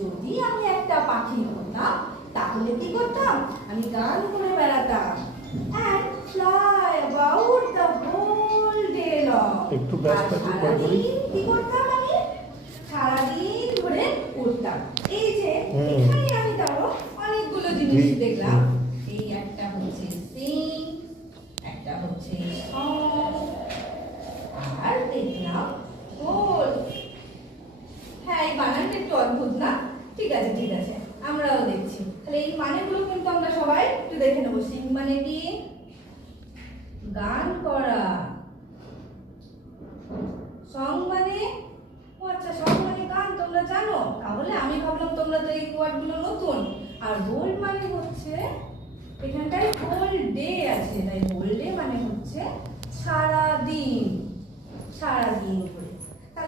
যদি আমি একটা পাখি হতাম তাহলে কি করতাম? আমি গান করে বেড়াতাম and fly about the whole day long। একটু ব্যস্ত আছি, পরে বলি। কি করতাম আমি? সারাদিন ধরে উড়তাম। এই যে এখানে আমি তারও অনেকগুলো জিনিস দেখলাম। এই একটা হচ্ছে সিং, একটা হচ্ছে সং, আর দেখলাম গোল। হ্যাঁ, এই বানানটা একটু অদ্ভুত না? ঠিক আছে ঠিক আছে, আমরাও দেখছি। তাহলে এই মানেগুলো কিন্তু আমরা সবাই একটু দেখে নেবো। সিং মানে কি? গান করা। সং মানে, ও আচ্ছা, সং মানে গান, তোমরা জানো? তাহলে আমি ভাবলাম তোমরা তো এই ওয়ার্ডগুলো নতুন। আর হোল মানে হচ্ছে, এখানটায় হোল ডে আছে, তাই হোল ডে মানে হচ্ছে সারাদিন। সারাদিন